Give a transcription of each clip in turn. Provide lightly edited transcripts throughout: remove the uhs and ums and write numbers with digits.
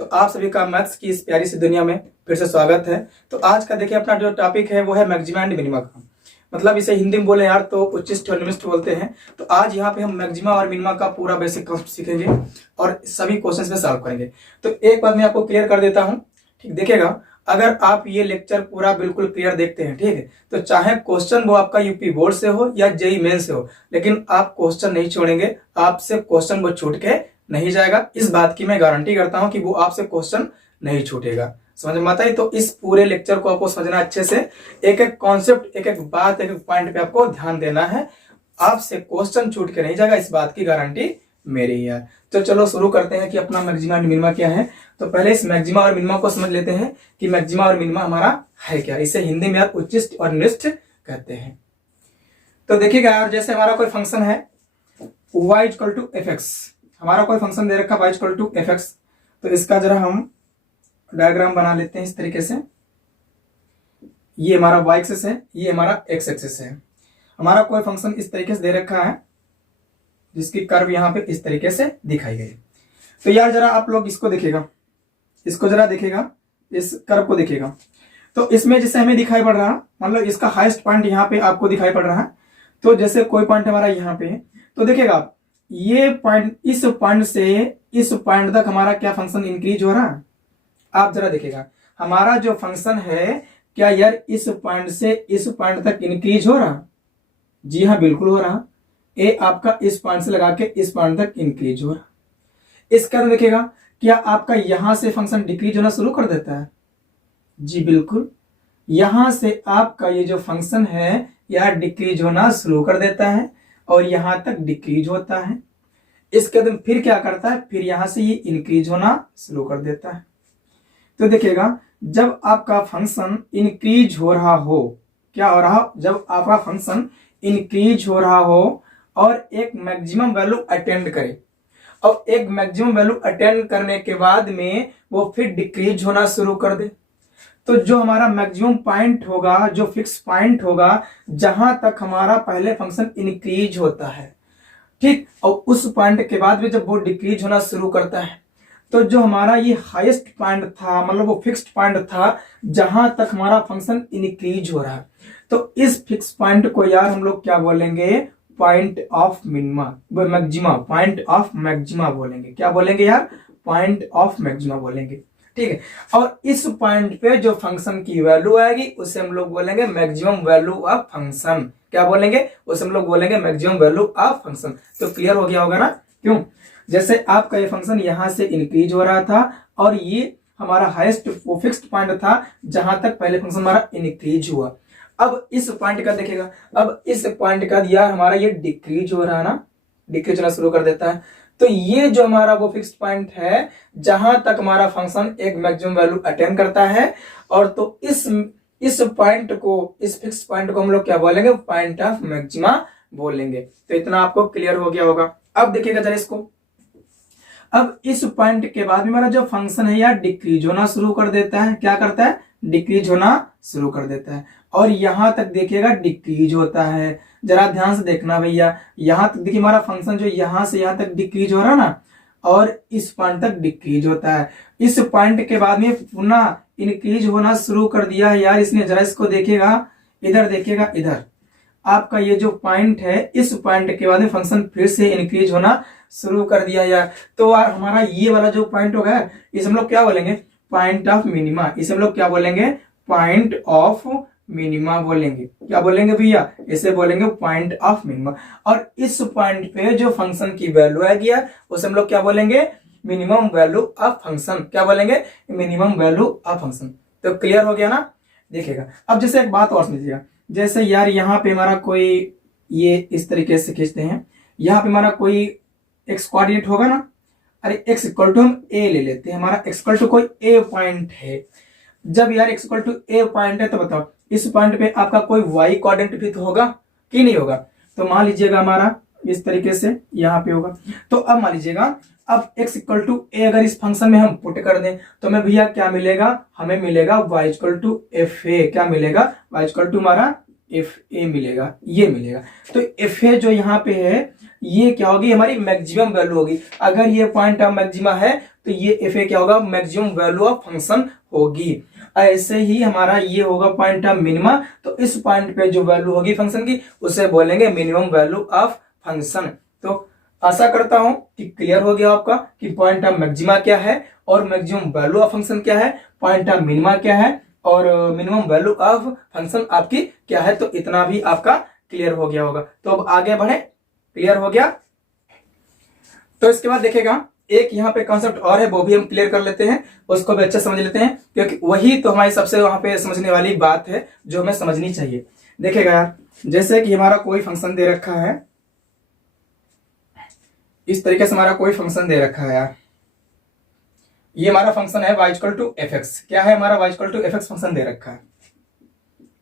तो आप सभी का मैथ्स की इस प्यारी सी दुनिया में फिर से स्वागत है। तो आज का देखिए अपना जो टॉपिक है वो है मैक्सिमा एंड मिनिमा का। मतलब इसे हिंदी में बोले यार तो उच्चिष्ट और निविष्ट बोलते हैं। तो आज यहाँ पे हम मैक्सिमा और मिनिमा का पूरा बेसिक कॉन्सेप्ट सीखेंगे और सभी क्वेश्चंस में सॉल्व करेंगे। तो एक बात मैं आपको क्लियर कर देता हूँ, ठीक देखिएगा, अगर आप ये लेक्चर पूरा बिल्कुल क्लियर देखते हैं, ठीक है, तो चाहे क्वेश्चन वो आपका यूपी बोर्ड से हो या जेई मेन से हो, लेकिन आप क्वेश्चन नहीं छोड़ेंगे, आपसे क्वेश्चन वो छूट के नहीं जाएगा। इस बात की मैं गारंटी करता हूं कि वो आपसे क्वेश्चन नहीं छूटेगा। समझ में आता है? तो इस पूरे लेक्चर को आपको समझना अच्छे से, एक एक कॉन्सेप्ट, एक एक बात, एक एक पॉइंट पे आपको ध्यान देना है। आपसे क्वेश्चन छूट के नहीं जाएगा, इस बात की गारंटी मेरी है। तो चलो शुरू करते हैं कि अपना मैक्सिमा एंड मिनिमा क्या है। तो पहले इस मैक्सिमा और मिनिमा को समझ लेते हैं कि मैक्सिमा और मिनिमा हमारा है क्या। इसे हिंदी में आप उच्चिष्ट और निविष्ट कहते हैं। तो देखिएगा यार, जैसे हमारा कोई फंक्शन है y equal to F X, हमारा कोई फंक्शन दे रखा y equal to F X. तो इसका जरा हम डायग्राम बना लेते हैं इस तरीके से। ये हमारा y एक्सिस है, ये हमारा x एक्सिस है। हमारा कोई फंक्शन इस तरीके से दे रखा है जिसकी कर्व यहाँ पे इस तरीके से दिखाई गई। तो यार जरा आप लोग इसको देखिएगा, इसको जरा देखिएगा, इस कर्व को देखिएगा। तो इसमें जैसे हमें दिखाई पड़ रहा, मतलब इसका हाईएस्ट पॉइंट यहाँ पे आपको दिखाई पड़ रहा है। तो जैसे कोई पॉइंट हमारा यहाँ पे है, तो देखिएगा आप, ये पॉइंट, इस पॉइंट से इस पॉइंट तक हमारा क्या फंक्शन इंक्रीज हो रहा है। आप जरा देखिएगा, हमारा जो फंक्शन है क्या यार इस पॉइंट से इस पॉइंट तक इंक्रीज हो रहा। जी हाँ, बिल्कुल हो रहा। ए आपका इस पॉइंट से लगा के इस पॉइंट तक इंक्रीज हो रहा। इस कारण देखिएगा, क्या आपका यहां से फंक्शन डिक्रीज होना शुरू कर देता है। जी बिल्कुल, यहां से आपका ये जो फंक्शन है यह डिक्रीज होना शुरू कर देता है और यहां तक डिक्रीज होता है। इसके बाद फिर क्या करता है, फिर यहां से ये इंक्रीज होना शुरू कर देता है। तो देखिएगा, जब आपका फंक्शन इंक्रीज हो रहा हो, क्या हो रहा हो, जब आपका फंक्शन इंक्रीज हो रहा हो और एक मैक्सिमम वैल्यू अटेंड करे, और एक मैक्सिमम वैल्यू अटेंड करने के बाद में वो फिर डिक्रीज होना शुरू कर दे, तो जो हमारा मैक्सिमम पॉइंट होगा, जो फिक्स पॉइंट होगा, जहां तक हमारा पहले फंक्शन इंक्रीज होता है, ठीक, और उस पॉइंट के बाद भी जब वो डिक्रीज होना शुरू करता है, तो जो हमारा ये हाईएस्ट पॉइंट था, मतलब वो फिक्स्ड पॉइंट था जहां तक हमारा फंक्शन इंक्रीज हो रहा है, तो इस फिक्स पॉइंट को यार हम लोग क्या बोलेंगे, point of minima, maxima, point of maxima बोलेंगे। क्या बोलेंगे यार, पॉइंट ऑफ मैक्सिमा बोलेंगे, ठीक है। और इस पॉइंट पे जो फंक्शन की वैल्यू आएगी उसे हम लोग बोलेंगे मैक्सिमम वैल्यू ऑफ फंक्शन। क्या बोलेंगे, उसे हम लोग बोलेंगे मैक्सिमम वैल्यू ऑफ फंक्शन। तो क्लियर हो गया होगा ना। क्यों, जैसे आपका ये फंक्शन यहां से इंक्रीज हो रहा था और ये हमारा हाईएस्ट वो फिक्स्ड पॉइंट था जहां तक पहले फंक्शन हमारा इंक्रीज हुआ। अब इस पॉइंट का देखिएगा, अब इस पॉइंट का यार हमारा ये डिक्रीज हो रहा है ना, डिक्रीज होना शुरू कर देता है। तो ये जो हमारा वो फिक्स्ड पॉइंट है जहां तक हमारा फंक्शन एक मैक्सिमम वैल्यू अटेंड करता है, और तो इस पॉइंट को, इस फिक्स्ड पॉइंट को हम लोग क्या बोलेंगे, पॉइंट ऑफ मैक्सिमा बोलेंगे। तो इतना आपको क्लियर हो गया होगा। अब देखिएगा जरा इसको, अब इस पॉइंट के बाद हमारा जो फंक्शन है यार डिक्रीज होना शुरू कर देता है। क्या करता है, डिक्रीज होना शुरू कर देता है, और यहां तक देखिएगा डिक्रीज होता है। जरा ध्यान से देखना भैया, यहां तक देखिए हमारा फंक्शन जो यहां से यहां तक डिक्रीज हो रहा है ना, और इस पॉइंट तक डिक्रीज होता है। इस पॉइंट के बाद में पुनः इंक्रीज होना शुरू कर दिया है यार इसने। जरा इसको देखिएगा, इधर देखिएगा, इधर आपका ये जो पॉइंट है, इस पॉइंट के बाद में फंक्शन फिर से इंक्रीज होना शुरू कर दिया यार। तो हमारा ये वाला जो पॉइंट होगा इसे हम लोग क्या बोलेंगे, पॉइंट ऑफ मिनिमा। इसे हम लोग क्या बोलेंगे, पॉइंट ऑफ मिनिमा बोलेंगे। क्या बोलेंगे भैया, इसे बोलेंगे पॉइंट ऑफ मिनिमा। और इस पॉइंट पे जो फंक्शन की वैल्यू आएगी उसे हम लोग क्या बोलेंगे, मिनिमम वैल्यू ऑफ फंक्शन। क्या बोलेंगे, मिनिमम वैल्यू ऑफ फंक्शन। तो क्लियर हो गया ना। देखिएगा, अब जैसे एक बात और समझिएगा, जैसे यार यहाँ पे हमारा कोई, ये इस तरीके से खींचते हैं, यहाँ पे हमारा कोई एक्स कोऑर्डिनेट होगा ना। अरे एक्स इक्वल टू हम ए ले लेते हैं, हमारा एक्स इक्वल टू कोई ए पॉइंट है। जब यार X equal to A point है तो बताओ इस पॉइंट पे आपका कोई वाई कोऑर्डिनेट भी तो होगा कि नहीं होगा। तो मान लीजिएगा हमारा इस तरीके से यहाँ पे होगा। तो अब मान लीजिएगा, अब x इक्वल टू ए अगर इस फंक्शन में हम पुट कर दें तो हमें भैया क्या मिलेगा, हमें मिलेगा y equal to F A. क्या मिलेगा, y इक्वल टू हमारा एफ ए मिलेगा, ये मिलेगा। तो एफ ए जो यहाँ पे है ये क्या होगी, हमारी मैक्सिमम वैल्यू होगी। अगर ये पॉइंट ऑफ मैक्सिमा है तो ये एफ ए क्या होगा, मैक्सिमम वैल्यू ऑफ फंक्शन होगी। ऐसे ही हमारा ये होगा पॉइंट ऑफ मिनिमा, तो इस पॉइंट पे जो वैल्यू होगी फंक्शन की उसे बोलेंगे मिनिमम वैल्यू ऑफ फंक्शन। तो आशा करता हूं कि क्लियर हो गया आपका कि पॉइंट ऑफ मैक्सिमा क्या है और मैक्सिमम वैल्यू ऑफ फंक्शन क्या है, पॉइंट ऑफ मिनिमा क्या है और मिनिमम वैल्यू ऑफ फंक्शन आपकी क्या है। तो इतना भी आपका क्लियर हो गया होगा। तो अब आगे बढ़े, क्लियर हो गया। तो इसके बाद देखिएगा एक यहाँ पे कॉन्सेप्ट और है, वो भी हम क्लियर कर लेते हैं, उसको भी अच्छे समझ लेते हैं, क्योंकि वही तो हमारी सबसे वहां पे समझने वाली बात है जो हमें समझनी चाहिए। देखिएगा यार, जैसे कि हमारा कोई फंक्शन दे रखा है, इस तरीके से हमारा कोई फंक्शन दे रखा है यार, ये हमारा फंक्शन है y equal to F X. क्या है हमारा y equal to F X function दे रखा है।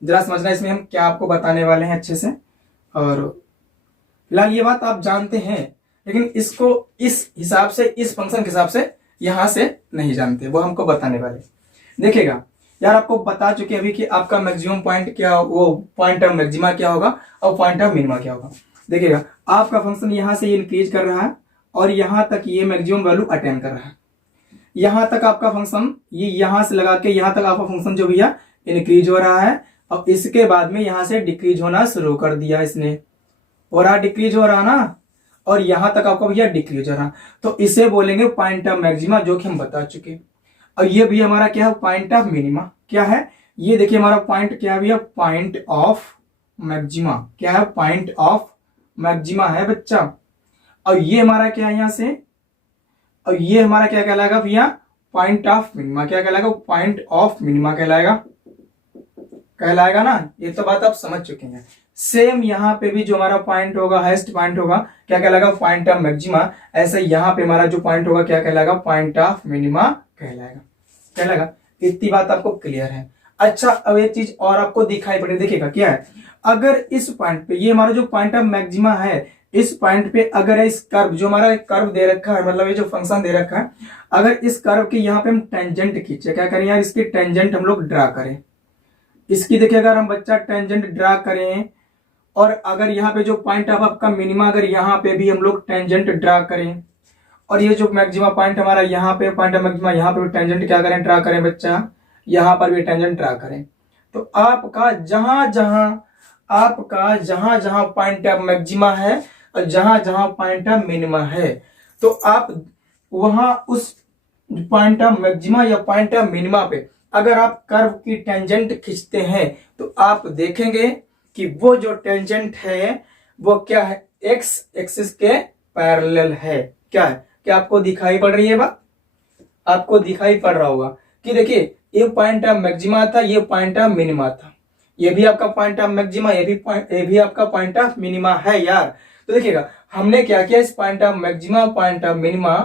जरा समझना इसमें हम क्या आपको बताने वाले हैं अच्छे से। और फिलहाल ये बात आप जानते हैं, लेकिन इसको इस हिसाब से, इस फंक्शन के हिसाब से यहां से नहीं जानते, वो हमको बताने वाले। देखिएगा यार, आपको बता चुके अभी कि आपका मैक्सिमम पॉइंट क्या, वो पॉइंट ऑफ मैक्सिमा क्या होगा और पॉइंट ऑफ मिनिमा क्या होगा। देखिएगा आपका फंक्शन यहां से इंक्रीज कर रहा है और यहां तक ये मैक्सिमम वैल्यू अटेन कर रहा है। यहां तक आपका फंक्शन, ये यहां से लगा के यहां तक आपका फंक्शन जो भैया इंक्रीज हो रहा है, और इसके बाद में यहां से डिक्रीज होना शुरू कर दिया इसने, हो रहा डिक्रीज हो रहा ना, और यहां तक आपका भैया डिक्रीज हो रहा, तो इसे बोलेंगे पॉइंट ऑफ मैक्सिमा, जो कि हम बता चुके। और ये भी हमारा क्या है, पॉइंट ऑफ मिनिमा। क्या है ये, देखिए हमारा पॉइंट क्या है भैया, पॉइंट ऑफ मैक्सिमा। क्या है, पॉइंट ऑफ मैक्सिमा है बच्चा। और ये हमारा क्या है यहां से, और ये हमारा क्या कहलाएगा भैया, पॉइंट ऑफ मिनिमा। क्या कहलाएगा, पॉइंट ऑफ मिनिमा कहलाएगा ना। ये तो बात आप समझ चुके हैं। सेम यहाँ पे भी जो हमारा पॉइंट होगा, हाईएस्ट पॉइंट होगा, क्या कहलाएगा, पॉइंट ऑफ मैक्सिमा। ऐसे यहाँ पे हमारा जो पॉइंट होगा क्या कहलाएगा, पॉइंट ऑफ मिनिमा कहलाएगा। इतनी बात आपको क्लियर है। अच्छा, अब एक चीज और आपको दिखाई पड़े, देखिएगा क्या है, अगर इस पॉइंट पे, ये हमारा जो पॉइंट ऑफ मैक्सिमा है, इस पॉइंट पे अगर इस कर्व, जो हमारा कर्व दे रखा है, मतलब ये जो फंक्शन दे रखा है, अगर इस कर्व के यहाँ पे हम टेंजेंट खींचे, क्या करें यार, इसकी टेंजेंट हम लोग ड्रा करें। इसकी देखिए अगर हम बच्चा टेंजेंट ड्रा करें, और अगर यहाँ पे जो पॉइंट ऑफ आपका मिनिमा, अगर यहाँ पे भी हम लोग टेंजेंट ड्रा करें, और ये जो मैक्सिमा पॉइंट हमारा यहाँ पे, पॉइंट ऑफ मैक्सिमा, यहाँ पे भी टेंजेंट क्या करें, ड्रा करें बच्चा, यहाँ पर भी टेंजेंट ड्रा करें, तो आपका जहां जहां पॉइंट ऑफ मैक्सिमा है और जहां जहां पॉइंट ऑफ मिनिमा है, तो आप वहां उस पॉइंट ऑफ मैक्सिमा या पॉइंट ऑफ मिनिमा पे अगर आप कर्व की टेंजेंट खींचते हैं, तो आप देखेंगे कि वो जो टेंजेंट है वो क्या है, एक्स एक्सिस के पैरेलल है। क्या है, क्या आपको दिखाई पड़ रही है बात, आपको दिखाई पड़ रहा होगा कि देखिए ये पॉइंट ऑफ मैक्सिमा था, ये पॉइंट ऑफ मिनिमा था, ये भी आपका पॉइंट ऑफ मैक्सिमा, ये भी आपका पॉइंट ऑफ मिनिमा है यार। तो देखिएगा हमने क्या किया, इस point of maxima, point of minima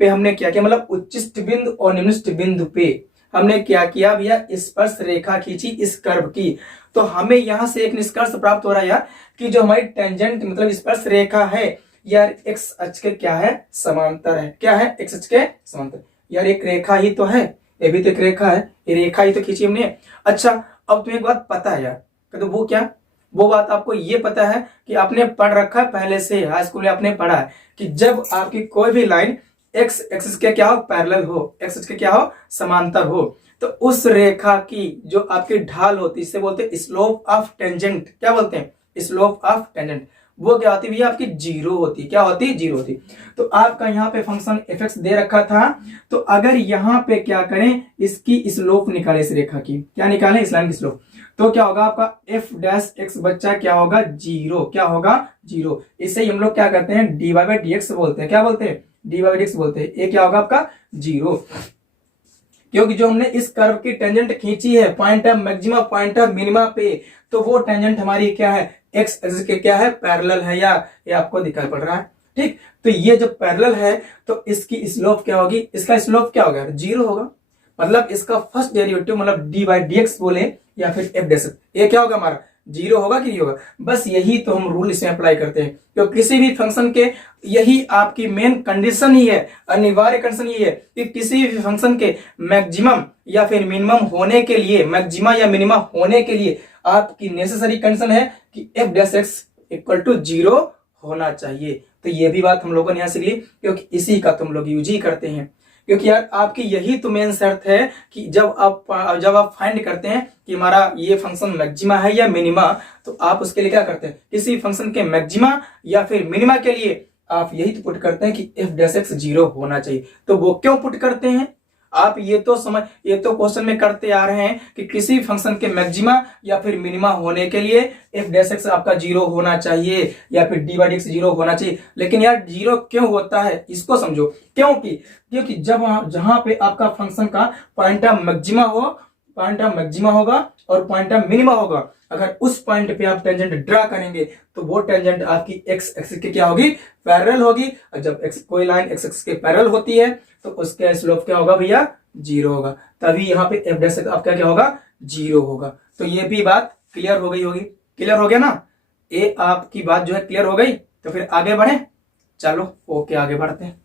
पे हमने क्या किया, मतलब उच्चिष्ट बिंदु और निम्नलिष्ट बिंदु पे हमने क्या किया भैया, स्पर्श रेखा खींची इस कर्व की। तो हमें यहां से एक निष्कर्ष प्राप्त हो रहा है यार कि जो हमारी टेंजेंट मतलब स्पर्श रेखा है यार, एक्स अक्ष के क्या है, समांतर है। क्या है, एक्स अक्ष के समांतर। यार एक रेखा ही तो है, ये भी तो एक रेखा है, ये रेखा ही तो खींची हमने। अच्छा, अब तुम्हें एक बात पता है यार, तो वो क्या, वो बात आपको ये पता है कि आपने पढ़ रखा है पहले से, हाई स्कूल में आपने पढ़ा है कि जब आपकी कोई भी लाइन एक्स एक्सिस के क्या हो, पैरेलल हो, एक्स एक्सिस के क्या हो, समांतर हो, तो उस रेखा की जो आपकी ढाल होती है, इसे बोलते हैं स्लोप ऑफ टेंजेंट। क्या बोलते हैं, स्लोप ऑफ टेंजेंट। वो क्या होती है भैया, आपकी जीरो होती। क्या होती, जीरो होती। तो आपका यहाँ पे फंक्शन एफ एक्स दे रखा था, तो अगर यहाँ पे क्या करें, इसकी स्लोप निकाले, इस रेखा की क्या निकालें, इस लाइन की स्लोप, तो क्या होगा आपका एफ डैश एक्स बच्चा क्या होगा, जीरो। क्या होगा, जीरो। इसे ही हम लोग क्या करते हैं, D Y by D X बोलते हैं। क्या बोलते हैं, D Y by D X बोलते हैं। ये क्या होगा आपका, जीरो, क्योंकि जो हमने इस कर्व की टेंजेंट खींची है point of maxima, point of minima पे, तो वो टेंजेंट हमारी क्या है, एक्स एक्सिस के क्या है, पैरेलल है यार, ये आपको दिखाई पड़ रहा है। ठीक, तो ये जब पैरेलल है तो इसकी स्लोप क्या होगी, इसका स्लोप क्या होगा, जीरो होगा। मतलब इसका फर्स्ट डेरिवेटिव मतलब डी बाई डी एक्स बोले या फिर एफ डैश, ये क्या होगा हमारा, जीरो होगा कि नहीं होगा। बस यही तो हम रूल इसमें अप्लाई करते हैं, तो किसी भी फंक्शन के यही आपकी मेन कंडीशन ही है, अनिवार्य कंडीशन ही है कि किसी भी फंक्शन के मैक्सिमम या फिर मिनिमम होने के लिए, मैक्सिमा या मिनिमा होने के लिए आपकी नेसेसरी कंडीशन है कि F dash X equal to zero होना चाहिए। तो ये भी बात हम लोगों ने यहां से ली, क्योंकि इसी का तुम लोग यूज ही करते हैं क्योंकि यार आपकी यही तो मेन शर्त है कि जब आप फाइंड करते हैं कि हमारा ये फंक्शन मैक्सिमा है या मिनिमा, तो आप उसके लिए क्या करते हैं, किसी फंक्शन के मैक्सिमा या फिर मिनिमा के लिए आप यही तो पुट करते हैं कि एफ डैश एक्स 0 होना चाहिए। तो वो क्यों पुट करते हैं आप, ये तो क्वेश्चन में करते आ रहे हैं कि किसी फंक्शन के मैक्सिमा या फिर मिनिमा होने के लिए एफ डैश एक्स आपका 0 होना चाहिए या फिर डी बाई डी एक्स 0 होना चाहिए। लेकिन यार 0 क्यों होता है इसको समझो। क्योंकि जब जहां पे आपका फंक्शन का पॉइंट ऑफ मैक्सिमा होगा और पॉइंट ऑफ मिनिमा होगा, अगर उस पॉइंट पे आप टेंजेंट ड्रा करेंगे तो वो टेंजेंट आपकी एक्स एक्सिस की क्या होगी, पैरेलल होगी। और जब कोई लाइन एक्स एक्सिस के पैरेलल होती है तो उसका स्लोप क्या होगा भैया, 0 होगा। तभी यहाँ पे एफ डैश आपका क्या होगा, 0 होगा। तो ये भी बात क्लियर हो गई होगी, क्लियर हो गया ना, ये आपकी बात जो है क्लियर हो गई। तो फिर आगे बढ़े, चलो ओके आगे बढ़ते हैं।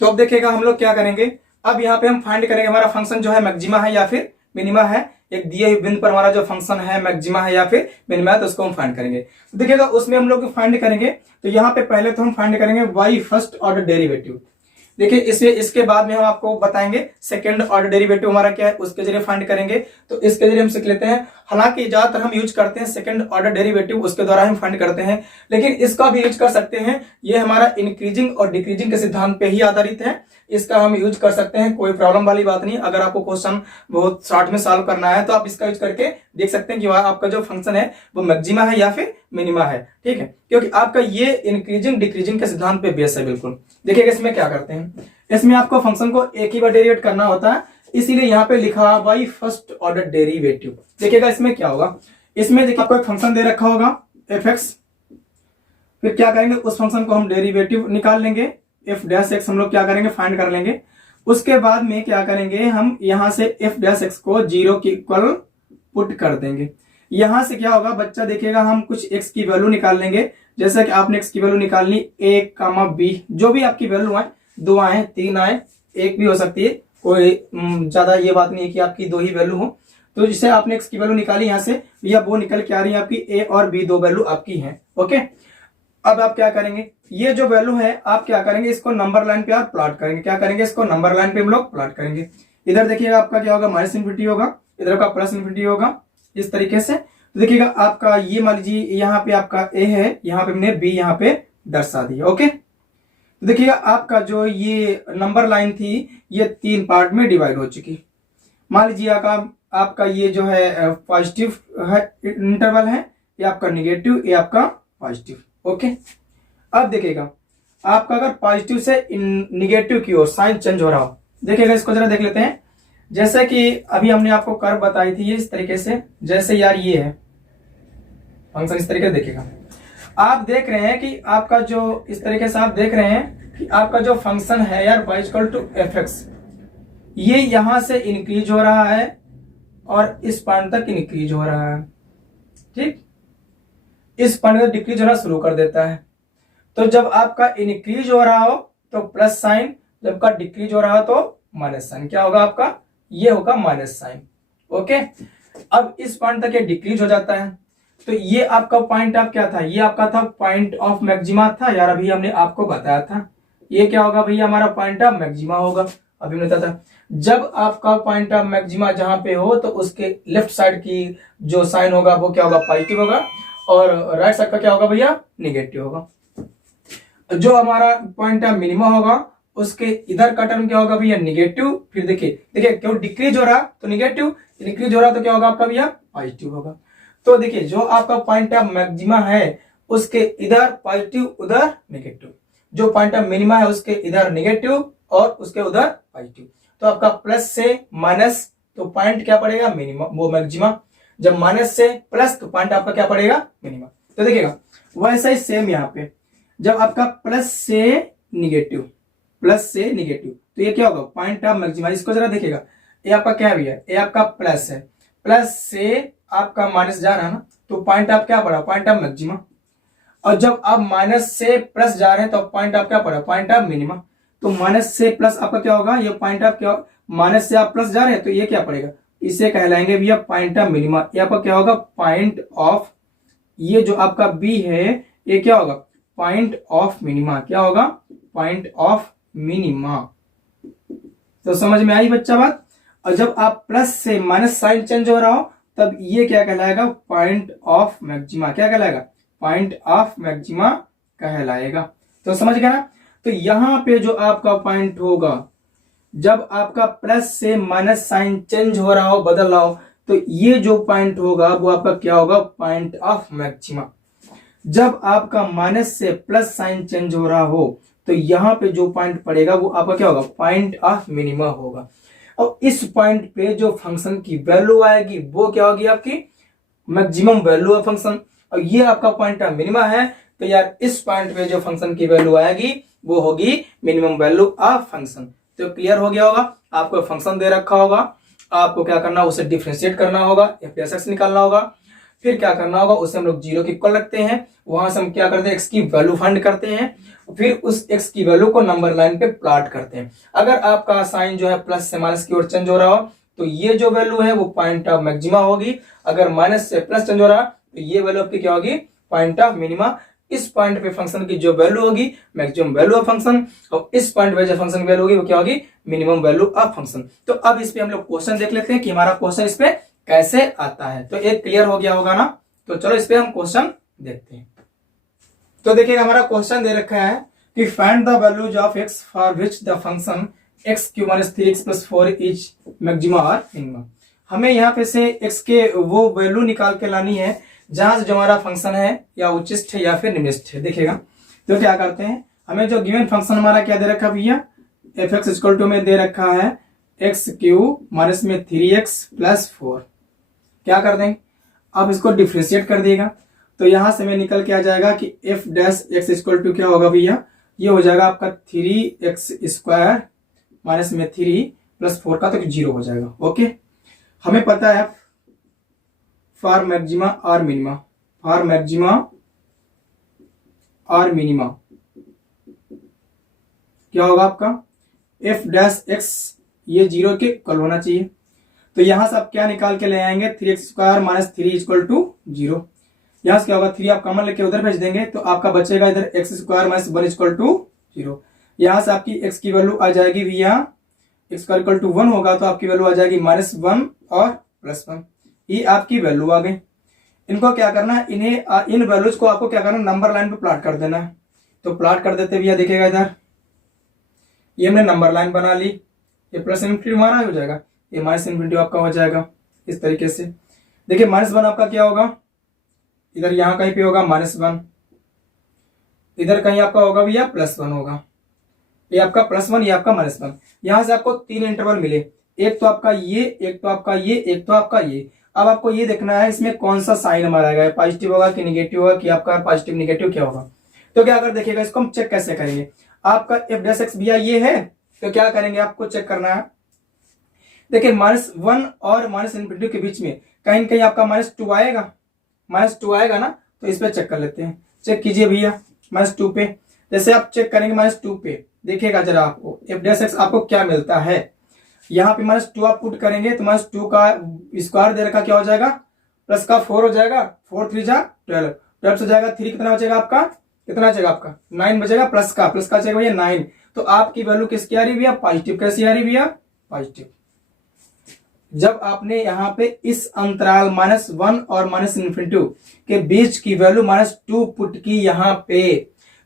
तो अब देखिएगा हम लोग क्या करेंगे, अब यहाँ पे हम फाइंड करेंगे हमारा फंक्शन जो है मैक्सिमा है या फिर मिनिमा है। एक दिए हुए बिंदु पर हमारा जो फंक्शन है मैक्सिमा है या फिर मिनिमा है, तो उसको हम फाइंड करेंगे। तो देखिएगा उसमें हम लोग फाइंड करेंगे, तो यहाँ पे पहले तो हम फाइंड करेंगे y फर्स्ट ऑर्डर डेरिवेटिव। देखिए इसके बाद में हम आपको बताएंगे सेकंड ऑर्डर डेरिवेटिव हमारा क्या है, उसके जरिए फाइंड करेंगे। तो इसके जरिए हम सीख लेते हैं। हालांकि ज्यादातर हम यूज करते हैं सेकंड ऑर्डर डेरिवेटिव, उसके द्वारा हम फाइंड करते हैं, लेकिन इसका भी यूज कर सकते हैं। ये हमारा इंक्रीजिंग और डिक्रीजिंग के सिद्धांत पे ही आधारित है, इसका हम यूज कर सकते हैं, कोई प्रॉब्लम वाली बात नहीं। अगर आपको क्वेश्चन बहुत शॉर्ट में सॉल्व करना है तो आप इसका यूज करके देख सकते हैं कि वह आपका जो फंक्शन है वो मैक्सिमा है या फिर मिनिमा है, ठीक है। क्योंकि आपका ये इंक्रीजिंग डिक्रीजिंग के सिद्धांत पे बेस है बिल्कुल। देखिएगा इसमें क्या करते हैं, इसमें आपको फंक्शन को एक ही बार डेरिवेट करना होता है, इसीलिए यहाँ पे लिखा बाई फर्स्ट ऑर्डर डेरिवेटिव। देखिएगा इसमें क्या होगा, इसमें देखिए आपको एक फंक्शन दे रखा होगा एफ एक्स, फिर क्या करेंगे उस फंक्शन को हम डेरिवेटिव निकाल लेंगे, एफ डैश एक्स हम लोग क्या करेंगे फाइंड कर लेंगे। उसके बाद में क्या करेंगे, हम यहां से एफ डैश एक्स को 0 के इक्वल पुट कर देंगे। यहां से क्या होगा बच्चा, देखिएगा हम कुछ एक्स की वैल्यू निकाल लेंगे। जैसे कि आपने एक्स की वैल्यू निकालनी a, b, जो भी आपकी वैल्यू आए, 2 आए 3 आए 1 भी हो सकती है, कोई ज्यादा ये बात नहीं है कि आपकी 2 ही वैल्यू हो। तो जिससे आपने एक्स की वैल्यू निकाली यहाँ से, या वो निकल के आ रही है आपकी a और b, 2 वैल्यू आपकी है, ओके। अब आप क्या करेंगे, ये जो वैल्यू है आप क्या करेंगे, इसको नंबर लाइन पे आप प्लॉट करेंगे। क्या करेंगे, इसको नंबर लाइन पे हम लोग प्लॉट करेंगे। इधर देखिएगा आपका क्या होगा, माइनस इन्फिनिटी होगा, इधर का प्लस इन्फिनिटी होगा, इस तरीके से। तो देखिएगा आपका ये मान लीजिए यहाँ पे आपका a है, यहाँ पे हमने b यहाँ पे दर्शा दिया, ओके। तो देखिएगा आपका जो ये नंबर लाइन थी ये 3 पार्ट में डिवाइड हो चुकी। मान लीजिए आपका ये जो है पॉजिटिव है इंटरवल है, ये आपका निगेटिव, ये आपका पॉजिटिव, ओके। अब देखिएगा आपका अगर पॉजिटिव से निगेटिव की ओर साइन चेंज हो रहा हो, देखिएगा इसको जरा देख लेते हैं। जैसे कि अभी हमने आपको कर्व बताई थी ये इस तरीके से, जैसे यार ये है फंक्शन इस तरीके से, देखिएगा आप देख रहे हैं कि आपका जो इस तरीके से आप देख रहे हैं कि आपका जो फंक्शन है यार y equal to F X, ये यहां से इंक्रीज हो रहा है और इस पॉइंट तक इंक्रीज हो रहा है, ठीक। इस पॉइंट तक डिक्रीज होना शुरू कर देता है। तो जब आपका इंक्रीज हो रहा हो तो प्लस साइन, जब का डिक्रीज हो रहा हो तो माइनस साइन। क्या होगा आपका, ये होगा माइनस साइन, ओके। अब इस पॉइंट तक ये डिक्रीज हो जाता है, तो ये आपका पॉइंट ऑफ क्या था, ये आपका था पॉइंट ऑफ मैक्सिमा था यार, अभी हमने आपको बताया था। ये क्या होगा भैया, हमारा पॉइंट ऑफ मैक्सिमा होगा, अभी हमने बताया था। जब आपका पॉइंट ऑफ मैक्सिमा जहां पे हो तो उसके लेफ्ट साइड की जो साइन होगा वो क्या होगा, पॉजिटिव होगा, और राइट साइड का क्या होगा भैया, निगेटिव होगा। जो हमारा पॉइंट ऑफ मिनिमा होगा उसके इधर का टर्म क्या होगा भैया, निगेटिव। फिर देखिए क्यों डिक्रीज हो रहा तो निगेटिव, इंक्रीज हो रहा तो क्या होगा आपका भैया, पॉजिटिव होगा। तो देखिए जो आपका पॉइंट ऑफ मैक्सिमा है उसके इधर पॉजिटिव उधर निगेटिव, जो पॉइंट ऑफ मिनिमा है उसके इधर निगेटिव और उसके उधर पॉजिटिव। तो आपका प्लस से माइनस तो पॉइंट क्या पड़ेगा, मिनिमा, वो मैक्सिमा। जब माइनस से प्लस तो पॉइंट आपका क्या पड़ेगा, मिनिमा। तो देखिएगा वैसा ही सेम यहाँ पे जब आपका प्लस से निगेटिव तो ये क्या होगा, पॉइंट ऑफ मैक्सिमा। इसको जरा देखिएगा, ये आपका क्या भी है, ये आपका प्लस है, प्लस से आपका माइनस जा रहा है ना, तो पॉइंट ऑफ क्या पड़ा, पॉइंट ऑफ मैक्सिमा। और जब आप माइनस से प्लस जा रहे हैं तो पॉइंट ऑफ क्या पड़ा, पॉइंट ऑफ मिनिमा। तो माइनस से प्लस आपका क्या होगा, ये पॉइंट ऑफ क्या, माइनस से आप प्लस जा रहे हैं तो ये क्या पड़ेगा, इसे कहलाएंगे भैया पॉइंट ऑफ मिनिमा। ये आपका क्या होगा, पॉइंट ऑफ, ये जो आपका बी है ये क्या होगा, पॉइंट ऑफ मिनिमा। क्या होगा, पॉइंट ऑफ मिनिमा, तो समझ में आई बच्चा बात। और जब आप प्लस से माइनस साइन चेंज हो रहा हो तब ये क्या कहलाएगा, पॉइंट ऑफ मैक्सिमा। क्या कहलाएगा, पॉइंट ऑफ मैक्सिमा कहलाएगा। तो समझ गया ना। तो यहां पे जो आपका पॉइंट होगा, जब आपका प्लस से माइनस साइन चेंज हो रहा हो, बदल रहा हो, तो ये जो पॉइंट होगा वो आपका क्या होगा, पॉइंट ऑफ मैक्सिमा। जब आपका माइनस से प्लस साइन चेंज हो रहा हो तो यहां पे जो पॉइंट पड़ेगा वो आपका क्या होगा, पॉइंट ऑफ मिनिमा होगा। और इस पॉइंट पे जो फंक्शन की वैल्यू आएगी वो क्या होगी, आपकी मैक्सिमम वैल्यू ऑफ फंक्शन। और ये आपका पॉइंट ऑफ मिनिमा है, तो यार इस पॉइंट पे जो फंक्शन की वैल्यू आएगी वो होगी मिनिमम वैल्यू ऑफ फंक्शन। तो क्लियर हो गया होगा। आपको फंक्शन दे रखा होगा, आपको क्या करना, उसे डिफरेंशिएट करना होगा, f(x) निकालना होगा। फिर क्या करना होगा, उसे हम लोग 0 के इक्वल रखते हैं, वहां से हम क्या करते हैं, x की वैल्यू फाइंड करते हैं, फिर उस x की वैल्यू को नंबर लाइन पे प्लॉट करते हैं। अगर आपका साइन जो है प्लस से माइनस की ओर चेंज हो रहा हो तो ये जो वैल्यू है वो पॉइंट ऑफ मैक्सिमा होगी। अगर माइनस से प्लस चेंज हो रहा है तो ये वैल्यू आपकी क्या होगी, पॉइंट ऑफ मिनिमा। इस पॉइंट पे फंक्शन की जो वैल्यू होगी मैक्सिमम वैल्यू ऑफ फंक्शन, और इस पॉइंट पे जो फंक्शन की वैल्यू होगी वो क्या होगी, मिनिमम वैल्यू ऑफ फंक्शन। तो अब इस पे हम लोग क्वेश्चन देख लेते हैं कि हमारा क्वेश्चन इस पे कैसे आता है। तो एक क्लियर हो गया होगा ना। तो चलो इस पे हम क्वेश्चन देखते हैं। तो देखिएगा हमारा क्वेश्चन दे रखा है कि find the values of x for which the function x³ - 3x + 4 is maxima और मिनिमा। हमें यहाँ पे से x के वो वैल्यू निकाल के लानी है जहां से जो हमारा फंक्शन है या उच्चिष्ट है या फिर निम्नलिखित है। देखिएगा तो क्या करते हैं, हमें जो गिवन फंक्शन हमारा क्या दे रखा है भैया, f(x) = में दे रखा है x³ - 3x + 4। क्या कर देंगे, अब इसको डिफ्रेंशिएट कर देगा तो यहां से हमें निकल के आ जाएगा कि f(x) = क्या होगा भैया, ये हो जाएगा आपका 3x² - 3 + 4 का तो 0 हो जाएगा। ओके, हमें पता है फॉर मैक्सिमा और मिनिमा, फॉर मैक्सिमा और मिनिमा क्या होगा आपका f(x), ये 0 के इक्वल होना चाहिए। तो यहां से आप क्या निकाल के ले आएंगे, 3x² - 3 = 0। यहां से क्या होगा, 3 आप कॉमन लेके उधर भेज देंगे तो आपका बचेगा इधर x² - 1 = 0। यहां से आपकी x की वैल्यू आ जाएगी भैया, x² = 1 होगा तो आपकी वैल्यू आ जाएगी -1 और +1। ये आपकी वैल्यू आ गई। इनको क्या करना है, इन्हें इन वैल्यूज को आपको क्या करना, नंबर लाइन पे प्लॉट कर देना है। तो प्लॉट कर देते भैया, देखिएगा इधर ये हमने नंबर लाइन बना ली, ये +∞ हमारा हो जाएगा, ये -∞ आपका हो जाएगा इस तरीके से। देखिए -1 आपका क्या होगा, इधर यहां कहीं पे होगा -1, इधर कहीं आपका होगा भैया +1 होगा, ये आपका +1, ये आपका -1। यहां से आपको 3 इंटरवल मिले, एक तो आपका ये, एक तो आपका ये, एक तो आपका ये। अब आपको ये देखना है इसमें कौन सा साइन हमारा आएगा, पॉजिटिव होगा कि निगेटिव होगा, कि आपका पॉजिटिव निगेटिव क्या होगा। तो क्या अगर देखिएगा इसको हम चेक कैसे करेंगे, आपका f(x) भैया ये है तो क्या करेंगे, आपको चेक करना है। देखिए -1 और -∞ के बीच में कहीं कहीं आपका -2 आएगा, -2 आएगा ना, तो इस पे चेक कर लेते हैं। चेक कीजिए भैया -2 पे, जैसे आप चेक करेंगे -2 पे, देखिएगा जरा आपको f(x) आपको क्या मिलता है। यहाँ पे -2 आप पुट करेंगे तो -2 का स्क्वायर दे रखा क्या हो जाएगा, प्लस का 4 हो जाएगा, 4 3 जा 12, 12 से जाएगा 3 कितना बचेगा आपका, कितना बचेगा आपका 9 बचेगा, प्लस का बचेगा भैया 9। तो आपकी वैल्यू किसकी आ रही भैया, पॉजिटिव। कैसी आ रही भैया, पॉजिटिव। जब आपने यहाँ पे इस अंतराल -1 और -∞ के बीच की वैल्यू -2 पुट की यहाँ पे,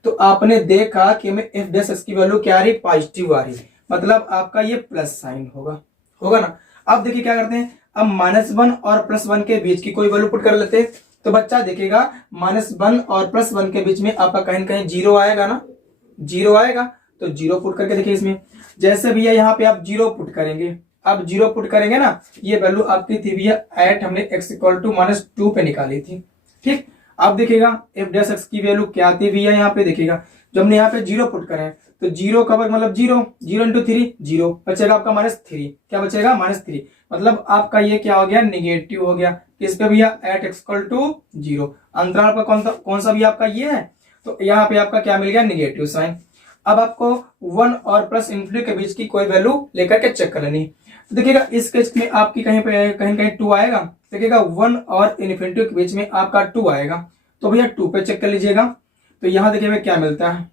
तो आपने देखा कि हमें f(x) की वैल्यू क्या आ रही, पॉजिटिव आ रही, मतलब आपका ये प्लस साइन होगा, होगा ना। अब देखिए क्या करते हैं, अब -1 और +1 के बीच की कोई वैल्यू पुट कर लेते हैं। तो बच्चा देखिएगा -1 और +1 के बीच में आपका कहीं कहीं 0 आएगा ना, 0 आएगा, तो 0 पुट करके देखिए इसमें। जैसे भैया यहाँ पे आप 0 पुट करेंगे, अब 0 पुट करेंगे ना, ये वैल्यू आपकी थी भैया 8, हमने x = -2 पे निकाली थी। ठीक, अब देखिएगा f(x) की वैल्यू क्या आती है भैया, यहाँ पे देखिएगा जब हमने यहाँ पे 0 पुट करें तो 0 का वर्ग मतलब 0, 0 × 3 0, बचेगा आपका -3। क्या बचेगा, -3, मतलब आपका ये क्या हो गया, निगेटिव हो गया। किस पे भैया, @x = 0। अंतराल पर कौन सा भी आपका ये है, तो यहाँ पे आपका क्या मिल गया, निगेटिव साइन। अब आपको 1 और +∞ के बीच की कोई वैल्यू लेकर के चेक कर लेनी। तो देखिएगा इस केस में आपकी कहीं कहीं 2 आएगा, देखिएगा 1 और ∞ के बीच में आपका 2 आएगा, तो भैया 2 पे चेक कर लीजिएगा। तो यहां देखिए क्या मिलता है,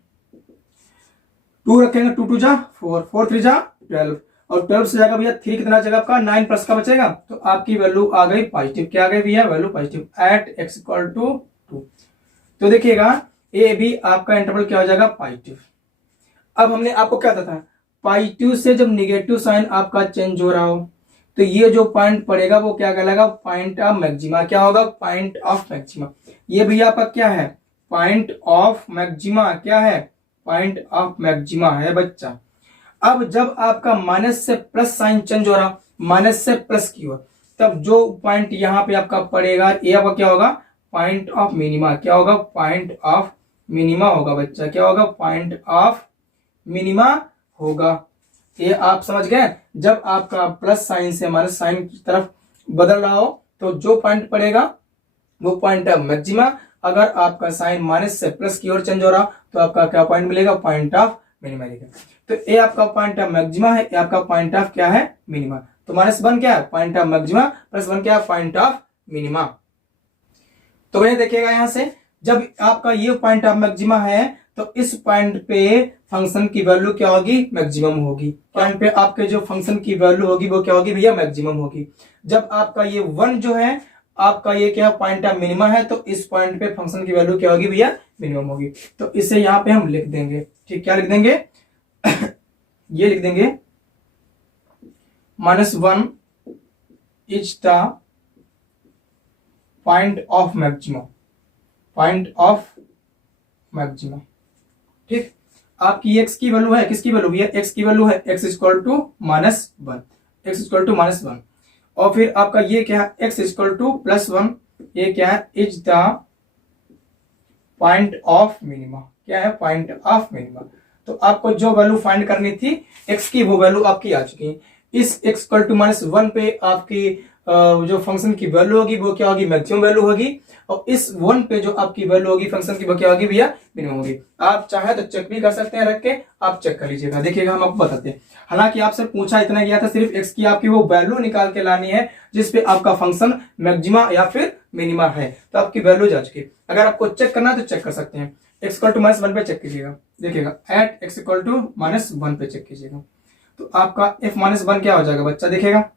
2 रखेंगे, 2 2 जा 4, 4 3 जा 12, और 12 से जाएगा भैया 3 कितना बचेगा आपका 9 प्लस का बचेगा, तो आपकी वैल्यू आ गई पॉजिटिव। क्या आ गई भैया value positive at x equal to 2। तो देखिएगा ए बी आपका इंटरवल क्या हो जाएगा पॉजिटिव। अब हमने आपको क्या बताया, पॉजिटिव से जब निगेटिव साइन आपका चेंज हो रहा हो तो ये जो पॉइंट पड़ेगा वो क्या कहलाएगा पॉइंट ऑफ मैक्सिमा। क्या होगा पॉइंट ऑफ मैक्सिमा। ये भैया आपका क्या है पॉइंट ऑफ मैक्सिमा। क्या है पॉइंट ऑफ मैक्सिमा है बच्चा। अब जब आपका माइनस से प्लस साइन चेंज हो रहा, माइनस से प्लस की ओर, तब जो पॉइंट यहाँ पे आपका पड़ेगा ये आपका क्या होगा पॉइंट ऑफ मिनिमा। क्या होगा पॉइंट ऑफ मिनिमा होगा बच्चा। क्या होगा पॉइंट ऑफ मिनिमा होगा। ये आप समझ गए। जब आपका प्लस साइन से माइनस साइन की तरफ बदल रहा हो तो जो पॉइंट पड़ेगा वो पॉइंट ऑफ मैक्सिमा। अगर आपका साइन माइनस से प्लस की ओर चेंज हो रहा तो आपका क्या पॉइंट मिलेगा पॉइंट ऑफ मिनिमा मिलेगा। तो ये आपका पॉइंट ऑफ मैक्सिमा है, ये आपका पॉइंट ऑफ क्या है मिनिमा। तो -1 क्या है पॉइंट ऑफ मैक्सिमा, +1 क्या है पॉइंट ऑफ मिनिमा। तो भैया देखिएगा यहां से जब आपका ये पॉइंट ऑफ मैक्सिमा है तो इस पॉइंट पे फंक्शन की वैल्यू क्या होगी मैक्सिमम होगी। पॉइंट पे आपके जो फंक्शन की वैल्यू होगी वो क्या होगी भैया मैक्सिमम होगी। जब आपका ये 1 जो है आपका ये क्या पॉइंट ऑफ मिनिमा है तो इस पॉइंट पे फंक्शन की वैल्यू क्या होगी भैया मिनिमम होगी। तो इसे यहाँ पे हम लिख देंगे। ठीक क्या लिख देंगे ये लिख देंगे -1 is the point of maxima. Point of maxima. ठीक आपकी x की वैल्यू है किसकी वैल्यू भैया x की वैल्यू है x equal to -1 x equal to -1 और फिर आपका ये क्या है x इक्वल टू +1 ये क्या है is the point of minima. क्या है पॉइंट ऑफ मिनिमा। तो आपको जो वैल्यू फाइंड करनी थी x की वो वैल्यू आपकी आ चुकी है। इस x इक्वल टू -1 पे आपकी जो फंक्शन की वैल्यू होगी वो क्या होगी मैक्सिमम वैल्यू होगी और इस 1 पे जो आपकी वैल्यू होगी फंक्शन की वो क्या होगी भैया मिनिमम होगी। आप चाहे तो चेक भी कर सकते हैं रख के, आप चेक कर लीजिएगा। देखिएगा हम आपको बताते हैं। हालांकि आपसे पूछा इतना गया था सिर्फ x की आपकी वो वैल्यू निकाल के लानी है जिसपे आपका फंक्शन मैक्सिमा या फिर मिनिमा है, तो आपकी वैल्यू जा चुकी। अगर आपको चेक करना है तो चेक कर सकते हैं। x इक्वल टू -1 पे चेक कीजिएगा। देखिएगा एट x इक्वल टू -1 पे चेक कीजिएगा तो आपका f -1 क्या हो जाएगा बच्चा। देखिएगा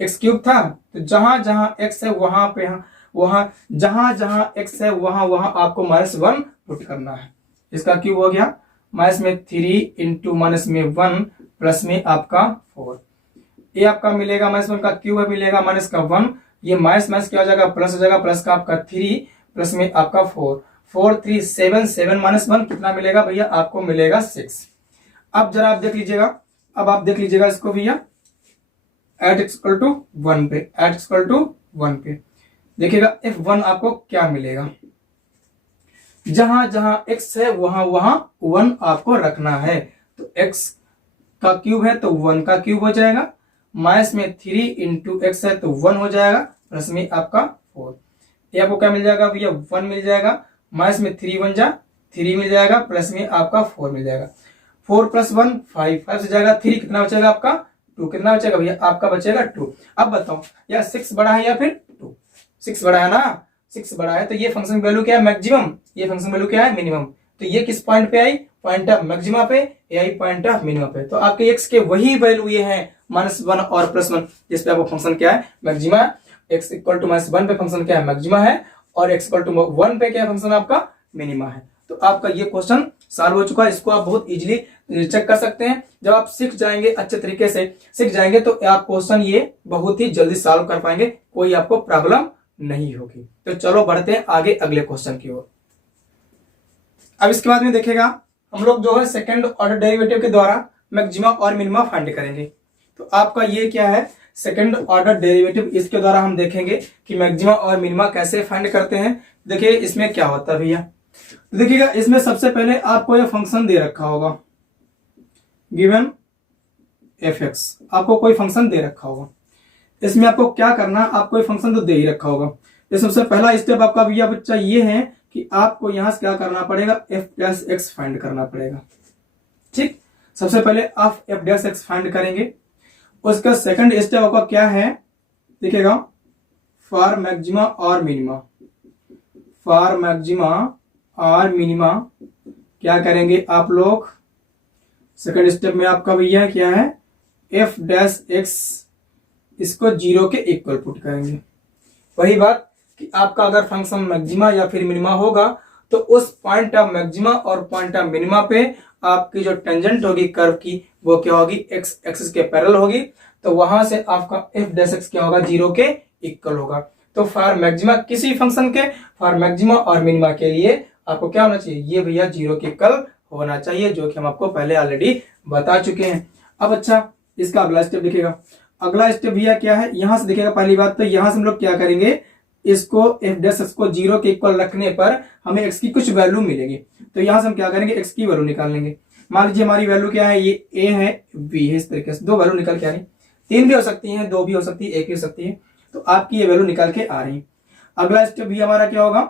एक्स क्यूब था तो जहां जहां x है वहां पे वहां जहां जहां x है वहां वहां आपको -1 पुट करना है। इसका क्यूब हो गया माइनस में 3 इंटू माइनस में 1 प्लस में आपका 4। ये आपका मिलेगा -1 का क्यूब है मिलेगा माइनस का 1 ये माइनस माइनस क्या हो जाएगा प्लस हो जाएगा प्लस का आपका 3 प्लस में आपका 4 4 3 7 7 -1 कितना मिलेगा भैया आपको मिलेगा 6। अब जरा आप देख लीजिएगा। अब आप देख लीजिएगा इसको भैया एट x इक्वल टू 1 पे एट x इक्वल टू 1 पे देखिएगा f1 आपको क्या मिलेगा। जहां जहां x है वहां वहां 1 आपको रखना है। तो x का क्यूब है तो 1 का क्यूब हो जाएगा माइनस में 3 इंटू एक्स है तो 1 हो जाएगा प्लस में आपका 4। ये आपको क्या मिल जाएगा भैया 1 मिल जाएगा माइनस में 3 1 जा 3 मिल जाएगा प्लस में आपका 4 मिल जाएगा। 4 + 1 5 5 से जाएगा 3 कितना बचेगा आपका 2 कितना बचेगा भैया आपका बचेगा 2। अब बताओ या 6 बड़ा है या फिर 2। 6 बड़ा है ना 6 बड़ा है तो ये फंक्शन वैल्यू क्या है मैक्सिमम, ये फंक्शन वैल्यू क्या है मिनिमम। तो ये किस पॉइंट पे आई पॉइंट ऑफ मैक्सिमा पे, ये आई पॉइंट ऑफ मिनिमा पे। तो आपके x के वही वैल्यू ये है -1 और +1 जिस पे आपको फंक्शन क्या है मैक्सिमा। x इक्वल टू -1 पे फंक्शन क्या है मैक्सिमा है और x इक्वल टू 1 पे क्या फंक्शन आपका मिनिमा है। तो आपका ये क्वेश्चन सॉल्व हो चुका है। इसको आप बहुत इजीली चेक कर सकते हैं। जब आप सीख जाएंगे अच्छे तरीके से सीख जाएंगे तो आप क्वेश्चन ये बहुत ही जल्दी सॉल्व कर पाएंगे, कोई आपको प्रॉब्लम नहीं होगी। तो चलो बढ़ते हैं आगे अगले क्वेश्चन की ओर। अब इसके बाद में देखेगा हम लोग जो है सेकंड ऑर्डर डेरिवेटिव के द्वारा मैक्सिमा और मिनिमा फाइंड करेंगे। तो आपका ये क्या है सेकंड ऑर्डर डेरिवेटिव, इसके द्वारा हम देखेंगे कि मैक्सिमा और मिनिमा कैसे फाइंड करते हैं। देखिए इसमें क्या होता है भैया, देखिएगा इसमें सबसे पहले आपको ये फंक्शन दे रखा होगा गिवन fx, आपको कोई फंक्शन दे रखा होगा। इसमें आपको क्या करना, आपको ये फंक्शन तो दे ही रखा होगा। ये सबसे पहला स्टेप आपका भैया बच्चा ये है कि आपको यहां से क्या करना पड़ेगा f प्लस एक्स फाइंड करना पड़ेगा। ठीक, सबसे पहले आप f डैश एक्स फाइंड करेंगे। उसका सेकंड स्टेप आपका क्या है देखिएगा फॉर मैक्सिमा और मिनिमा। फॉर मैक्सिमा और मिनिमा क्या करेंगे आप लोग, सेकंड स्टेप में आपका भैया क्या है एफ डैश एक्स इसको 0 के इक्वल पुट करेंगे। वही बात कि आपका अगर फंक्शन मैक्सिमा या फिर मिनिमा होगा तो उस पॉइंट ऑफ मैक्सिमा और पॉइंट ऑफ मिनिमा पे आपकी जो टेंजेंट होगी कर्व की वो क्या होगी, एक्स एक्सिस के पैरेलल होगी। तो वहां से आपका एफ डैश एक्स क्या होगा, 0 के इक्वल होगा। तो फॉर मैक्सिमा किसी फंक्शन के, फॉर मैक्सिमा और मिनिमा के लिए आपको क्या होना चाहिए, ये भैया 0 के इक्वल होना चाहिए, जो कि हम आपको पहले ऑलरेडी बता चुके हैं। अब अच्छा, इसका अगला स्टेप दिखेगा। अगला स्टेप भैया क्या है, यहां से दिखेगा। पहली बात तो यहां से हम लोग क्या करेंगे, इसको एफ डैश एक्स को 0 के इक्वल रखने पर हमें एक्स की कुछ वैल्यू मिलेगी। तो यहां से हम क्या करेंगे, एक्स की वैल्यू निकाल लेंगे। मान लीजिए हमारी वैल्यू क्या है, ये ए है, बी है, इस तरीके से दो वैल्यू निकल के आ रही, 3 भी हो सकती है, 2 भी हो सकती है, 1 भी हो सकती है। तो आपकी ये वैल्यू निकल के आ रही। अगला स्टेप भी हमारा क्या होगा,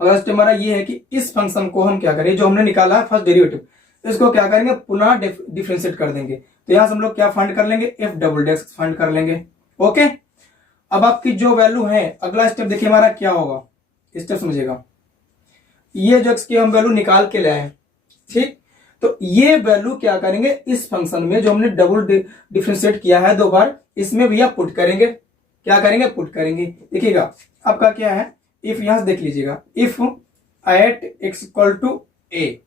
अगला स्टेप हमारा ये है कि इस फंक्शन को हम क्या करें, जो हमने निकाला है फर्स्ट डेरिवेटिव, इसको क्या करेंगे, पुनः डिफरेंशिएट कर देंगे। तो यहां से हम लोग क्या फाइंड कर लेंगे, एफ डबल डैश फाइंड कर लेंगे। ओके, अब आपकी जो वैल्यू है, अगला स्टेप देखिए हमारा क्या होगा, स्टेप समझिएगा। ये जो एक्स की हम वैल्यू निकाल के लाए, ठीक, तो ये वैल्यू क्या करेंगे, इस फंक्शन में जो हमने डबल डिफरेंशिएट किया है 2 बार, इसमें भैया पुट करेंगे। क्या करेंगे, पुट करेंगे। देखिएगा आपका क्या है, इफ यहां से देख लीजिएगा, if at X equal to A,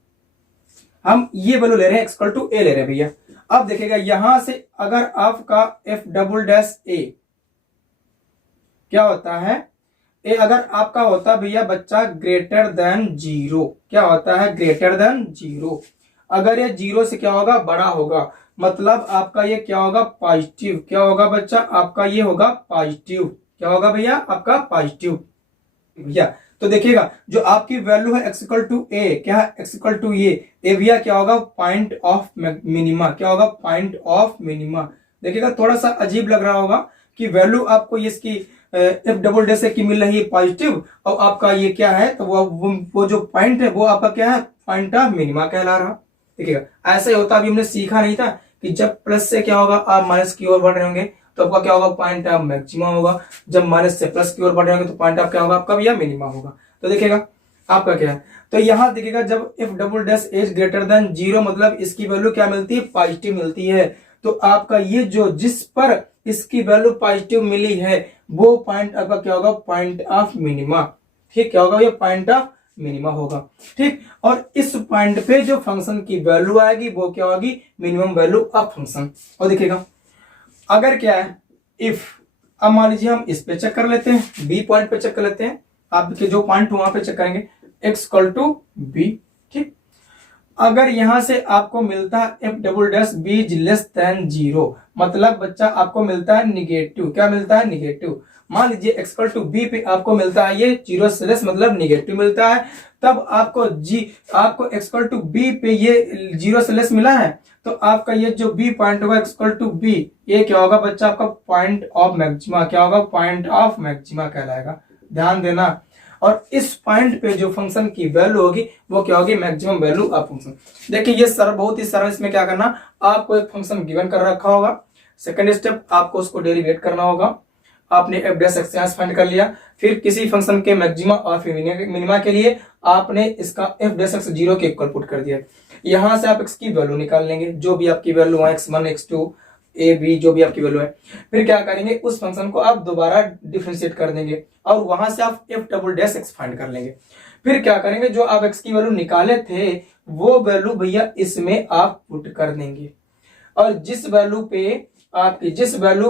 हम ये वैल्यू ले रहे हैं, एक्स इक्वल टू ए ले रहे हैं भैया। अब देखिएगा यहां से अगर आपका एफ डबल डैश ए क्या होता है, ए अगर आपका होता भैया बच्चा ग्रेटर देन 0, क्या होता है, ग्रेटर देन 0। अगर ये 0 से क्या होगा, बड़ा होगा, मतलब आपका ये क्या होगा, पॉजिटिव। क्या होगा बच्चा, आपका ये होगा पॉजिटिव। क्या होगा भैया, आपका पॉजिटिव भैया। तो देखिएगा जो आपकी वैल्यू है एक्स इक्वल टू ए, क्या है, एक्स इक्वल टू ए भैया क्या होगा, पॉइंट ऑफ मिनिमा। क्या होगा, पॉइंट ऑफ मिनिमा। देखिएगा थोड़ा सा अजीब लग रहा होगा कि वैल्यू आपको इसकी एफ डबल डैश की मिल रही है पॉजिटिव, और आपका ये क्या है, तो वो जो पॉइंट है वो आपका क्या है, पॉइंट ऑफ मिनिमा कहला रहा। देखिएगा ऐसा ही होता, अभी हमने सीखा नहीं था कि जब प्लस से क्या होगा, आप माइनस की ओर बढ़ रहे होंगे तो आपका क्या होगा, पॉइंट ऑफ मैक्सिमा होगा। जब माइनस से प्लस की ओर बढ़ रहे होंगे तो पॉइंट ऑफ क्या होगा, आपका भैया मिनिमा होगा। तो देखिएगा आपका क्या है, तो यहां देखिएगा जब F double dash is greater than 0, मतलब इसकी वैल्यू क्या मिलती है, पॉजिटिव मिलती है। तो आपका ये जो जिस पर इसकी वैल्यू पॉजिटिव मिली है वो पॉइंट आपका क्या होगा, पॉइंट ऑफ मिनिमा। ठीक, क्या होगा, ये पॉइंट ऑफ मिनिमा होगा। ठीक, और इस पॉइंट पे जो फंक्शन की वैल्यू आएगी वो क्या होगी, मिनिमम वैल्यू ऑफ फंक्शन। और देखिएगा अगर क्या है, इफ, अब मान लीजिए हम इस पे चेक कर लेते हैं, बी पॉइंट पे चेक कर लेते हैं, आपके जो पॉइंट हो वहां पे चेक करेंगे, एक्स इक्वल टू बी। ठीक, अगर यहां से आपको मिलता है F double dash B is less than 0, मतलब बच्चा आपको मिलता है निगेटिव। क्या मिलता है, निगेटिव। मान लीजिए एक्स इक्वल टू बी पे आपको मिलता है ये 0 से लेस, मतलब निगेटिव मिलता है, तब आपको एक्स इक्वल टू बी पे ये 0 से लेस मिला है, तो आपका ये जो बी पॉइंट होगा एक्स इक्वल टू बी, ये क्या होगा बच्चा, आपका पॉइंट ऑफ मैक्सिमा। क्या होगा, पॉइंट ऑफ मैक्सिमा कहलाएगा। ध्यान देना। और इस पॉइंट पे जो फंक्शन की वैल्यू होगी वो क्या होगी, मैक्सिमम वैल्यू ऑफ फंक्शन। देखिए ये सर बहुत ही सरल, इसमें क्या करना, आपको एक फंक्शन गिवन कर रखा होगा, सेकंड स्टेप आपको उसको डेरिवेट करना होगा। आपने एफ डैश एक्स फाइंड कर लिया, फिर किसी फंक्शन के मैक्सिमा और फिर मिनिमा के लिए आपने इसका एफ डैश एक्स 0 के इक्वल पुट कर दिया। यहां से आप एक्स की वैल्यू निकाल लेंगे, जो भी आपकी वैल्यू है, x1 x2 ए बी, जो भी आपकी वैल्यू है। फिर क्या करेंगे, उस फंक्शन को आप दोबारा डिफरेंशिएट कर देंगे और वहां से आप F double dash x find कर लेंगे। फिर क्या करेंगे, जो आप एक्स की वैल्यू निकाले थे वो वैल्यू भैया इसमें आप पुट कर देंगे, और जिस वैल्यू